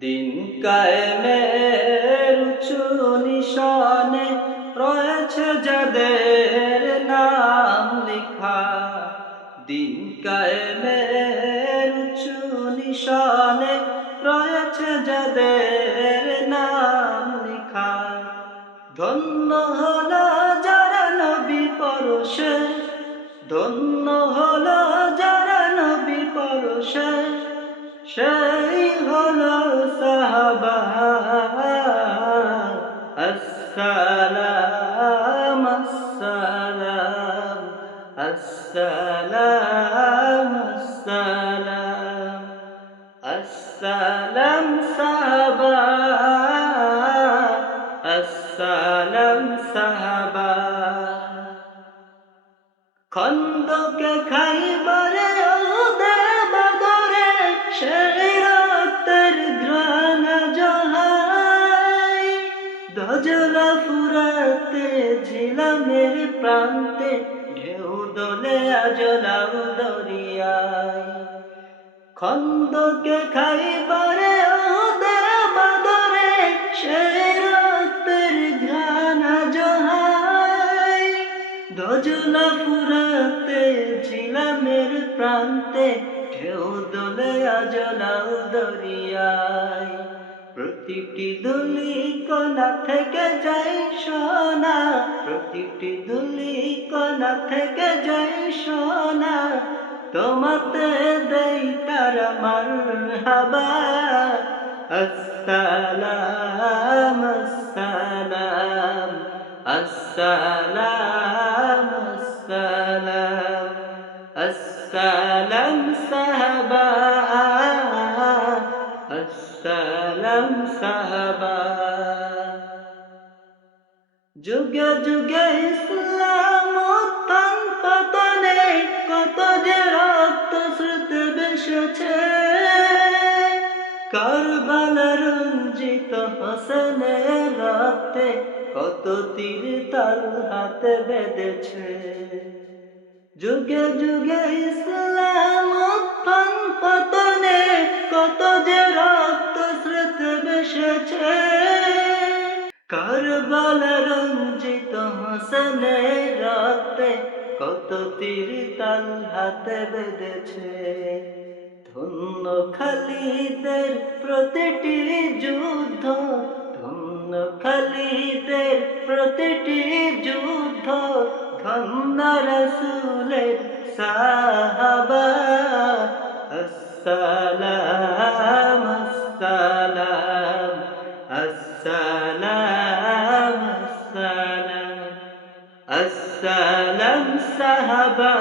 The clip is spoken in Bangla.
দিন কায়েমের উঁচু নিশানে রয়েছে যাদের নাম লেখা। দিন কায়েমের উঁচু নিশানে রয়েছে যাদের নাম লেখা। ধন্য হলো যারা নবী পরশে, ধন্য হলো যারা নবী পরশে সেই হলো সাহাবা। আসসালাম আসসালাম আসসালাম আসসালাম। আসসালাম সাহাবা আসসালাম সাহাবা। খন্দকে খাইবারে প্রান্তে ঢেউ দোলে আজলাও দরিয়ায়। খন্দকে খাইবারে বদরে সেই রক্তের ঘ্রাণ জহাই দজলা ফুরাতে ঝিলামের প্রান্তে ঢেউ দোলে আজলাও দরিয়ায়। প্রতিটি দুলি কণা থেকে যাই সোনা। প্রতিটি দুলি কণা থেকে যাই সোনা। তোমাতে দেই তার মারহাবা। আসসালাম আসসালাম আসসালাম আসসালাম আসসালাম সাহাবা। আসসালাম সাহাবা। যুগে যুগে ইসলাম উত্থান পতনে কত যে রক্ত স্রোত বেসেছে কারবালা রঞ্জিত হোসেনের রক্তে কত তীর তাল হাতে বেঁধেছে। যুগে যুগে ইসলাম বেসেছে কারবালা রঞ্জিত হোসেনের রক্তে কত তীর তাল হাতে বেঁধেছে। ধন্য খালিদের প্রতিটি যুদ্ধ, ধন্য খালিদের প্রতিটি যুদ্ধ, ধন্য রসুলের সাহাবা আসসালাম আসসালাম আসসালাম সাহাবা